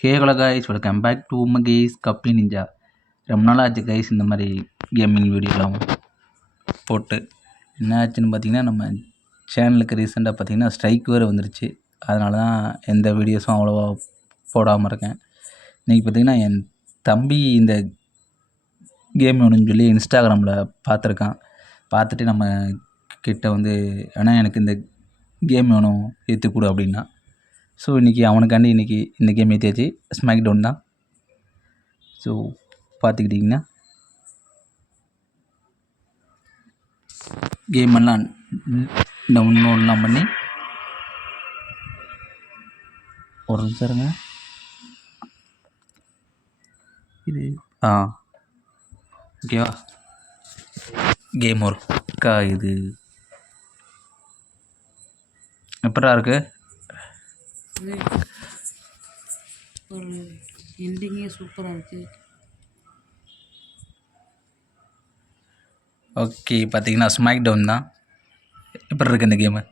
Hey hello guys, welcome back to Mahesh Kappi Ninja. ரொம்ப நாள் ஆச்சு கைஸ் இந்த மாதிரி கேமிங் வீடியோலாம் போட்டு. என்ன ஆச்சுன்னு பார்த்தீங்கன்னா, நம்ம சேனலுக்கு ரீசெண்டாக பார்த்தீங்கன்னா ஸ்ட்ரைக் வேறு வந்துருச்சு. அதனால தான் எந்த வீடியோஸும் அவ்வளோவா போடாமல் இருக்கேன். இன்றைக்கி பார்த்திங்கன்னா என் தம்பி இந்த கேம் வேணும்னு சொல்லி இன்ஸ்டாகிராமில் பார்த்துருக்கான். பார்த்துட்டு நம்ம கிட்ட வந்து ஆனால் எனக்கு இந்த கேம் வேணும் ஏற்றி கொடு அப்படின்னா. ஸோ இன்றைக்கி அவனுக்காண்டி இன்றைக்கி இந்த கேம் ஏற்றியாச்சு. ஸ்மாக் டவுன் தான். ஸோ பார்த்துக்கிட்டிங்கன்னா கேமெல்லாம் டவுன்லோட்லாம் பண்ணி ஒரு நிமிஷம் இருங்க. இது ஓகேவா, கேம் ஒர்க்கா இது எப்படா இருக்குது? ஒரு எண்டிங்கே சூப்பராக இருக்குது. ஓகே, பார்த்தீங்கன்னா ஸ்மாக் டவுன் தான். எப்படி இருக்குது இந்த கேமு?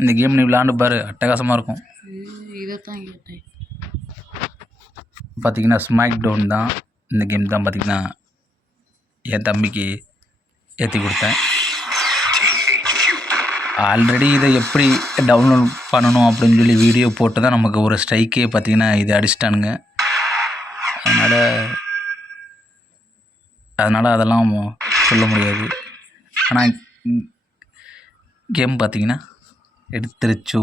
இந்த கேம் நீ விளாண்டு பாரு, அட்டகாசமாக இருக்கும். இதைத்தான் கேட்டேன். பார்த்தீங்கன்னா ஸ்மாக் டவுன் தான். இந்த கேம் தான் பார்த்தீங்கன்னா என் தம்பிக்கு ஏற்றி கொடுத்தேன். ஆல்ரெடி இதை எப்படி டவுன்லோட் பண்ணணும் அப்படின்னு சொல்லி வீடியோ போட்டு தான் நமக்கு ஒரு ஸ்ட்ரைக்கே பார்த்திங்கன்னா இது அடிச்சிட்டானுங்க. அதனால் அதெல்லாம் சொல்ல முடியாது. ஆனால் கேம் பார்த்திங்கன்னா எடுத்துருச்சு.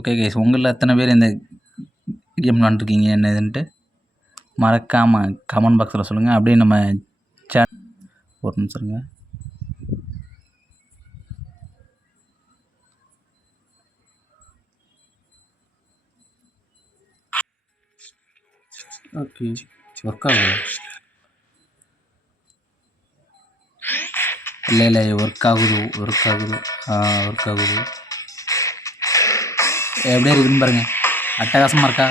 ஓகே கைஸ், உங்களில் எத்தனை பேர் இந்த கேம் விளாண்டுருக்கீங்க என்ன இதுன்ட்டு மறக்காமல் கமெண்ட் பாக்ஸில் சொல்லுங்கள். அப்படியே நம்ம ஒரு நிமிஷம் இருங்க. ஓகே, ஒர்க் ஆகுது. இல்லை ஒர்க் ஆகுது. எப்படியே இருக்குன்னு பாருங்கள், அட்டகாசமாக இருக்கா?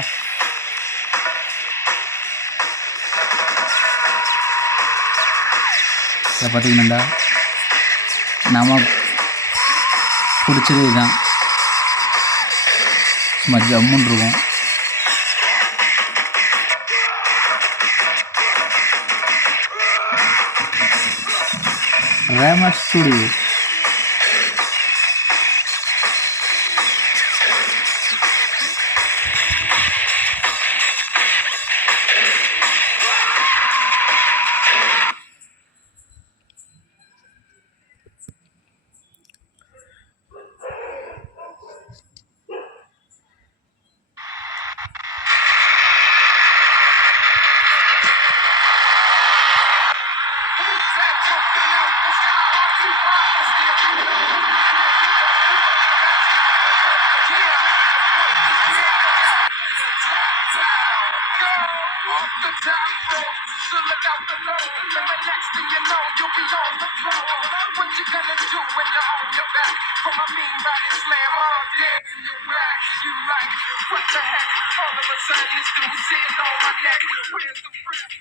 இதை பார்த்தீங்கன்னா நம்ம பிடிச்சது இதுதான். சும்மா ஜம்முன்னு இருக்கும். Rhema studio So look out below, and the next thing you know, you'll be on the floor. What you gonna do when you're on your back? From a mean body slam all day in your back. You like, what the heck? All of a sudden this dude sitting on my neck. Where's the rap?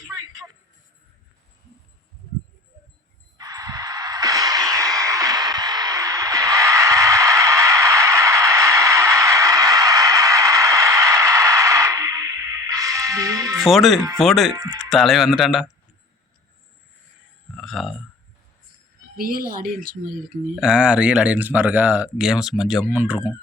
Straight from போடு தலை வந்துட்டான்டா. Real audience மாதிரி இருக்குங்க. Real audience மாதிரி இருக்கா? Games ஜம்முன்னு இருக்கும்.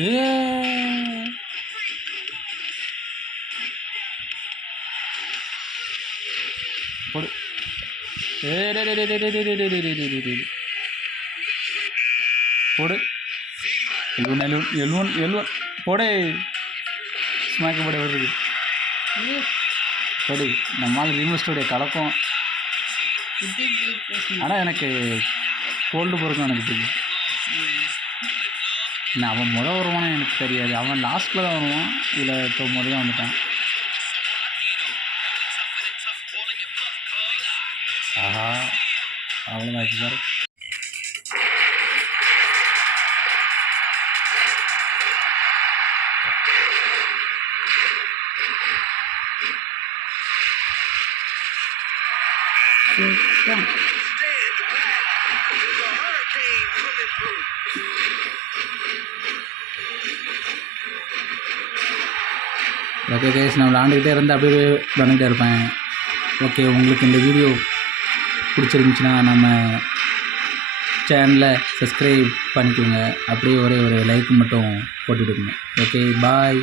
ஏ போடு. ஏ டே டே டே டே டே டே டே டே டே டே டே. போடு. எல்வன் போடே. ஸ்மாக் போட வருது. போடு. நம்மளால் ரீமஸ்டோடைய கலக்கம். ஆனால் எனக்கு கோல்டு பொறுக்கும் எனக்கு பிடிக்கும். நான் அவன் வருவானு எனக்கு தெரியாது. அவன் லாஸ்ட்டில் தான் வருவான். இதில் இப்போ தான் வந்துட்டான். ஆஹா அவ்வளோதான் ஆச்சு சார். ஓகே கைஸ், நான் விளாண்டுக்கிட்டே இருந்து அப்படியே விளாண்டுக்கிட்டே இருப்பேன். ஓகே, உங்களுக்கு இந்த வீடியோ பிடிச்சிருந்துச்சின்னா நம்ம சேனலை சப்ஸ்கிரைப் பண்ணிக்கோங்க. அப்படியே ஒரே ஒரு லைக் மட்டும் போட்டுவிடுங்க. ஓகே, பாய்.